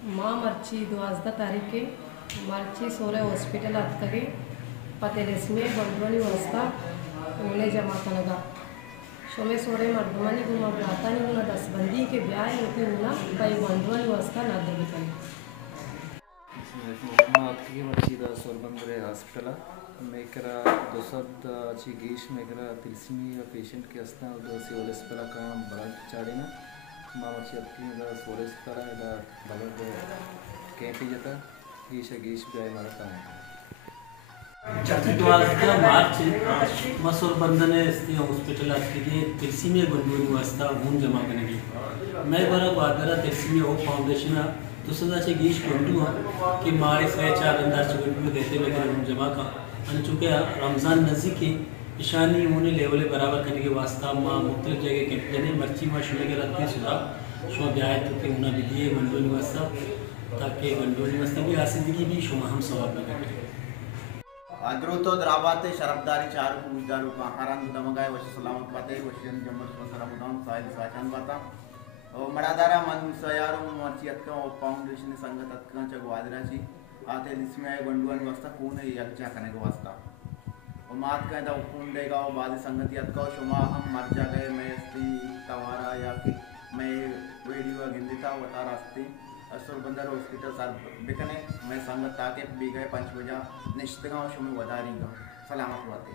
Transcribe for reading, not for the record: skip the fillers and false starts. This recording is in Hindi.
माँ मर्ची 12 तारीखे मर्ची सोरे हॉस्पिटल हत्कगे पतेलेस्मे बंडवनी वस्ता ओले जमा कनगा शोमे सोरे मर्दमनी गुमा ब्रातानी गुना दसबंदी के ब्याह होती हुना कई बंडवनी वस्ता नदबिकनी आपकी मर्ची दा सोरबंदरे हॉस्पिटल मेकरा दोसद अच्छी गीश मेकरा तिलसिमी पेशेंट के अस्ता दोसी ओलेस्पला का ब्लड चाड़ीना माँ मर्ची आपकी दा सोरेस्पला दा ब्लड कैंपी जता गीश ब्याय मारता है चतुर्थ मार्च मसूर बंधने हॉस्पिटल के तिरसीमी बंडूरी वास्ता खून जमा करने की मैं बरा बादरा तिरसीमी होप फाउंडेशन तो सदा से गीश बंडू कि मारे से 4 अंदाज बंडू देते हुए खून जमा का और चूँकि रमज़ान नज़दीक की ईशानी उन्हें लेवल बराबर करने के वास्ता माँ मुख्तलिफ जगह के जने मर्ची माँ शुरू के रखते सुधा शो ब्याह तो कि उन्हें भी दिए बंडूरी वास्ता ताकि बंडूरी वास्ता भी आसिदगी भी शुमा हम सवाब न करते अद्रुतो द्राबाते शरबदारी चार पूजदारू आहारान दमगाय वश सलामत बाते वशन जमर सलामुदान साइल साचन बाता ओ मडादारा मन सयारू मर्ची अतका ओ फाउंडेशन संगत अतका च ग्वादराची आते लिस्मे बंडुअन वास्ता कोन यज्ञ करने के वास्ता ओ मात का दा कोन देगा ओ बाद संगति अतका शुमा हम मर जा गए मैं स्त्री तवारा या कि मैं वीडियो गिंदिता वता रास्ते असुर बंदर हॉस्पिटल साल बिकने मैं संगत ताके भी गए 5 बजा निश्चित गाँव शुरू वधारी सलामत बातें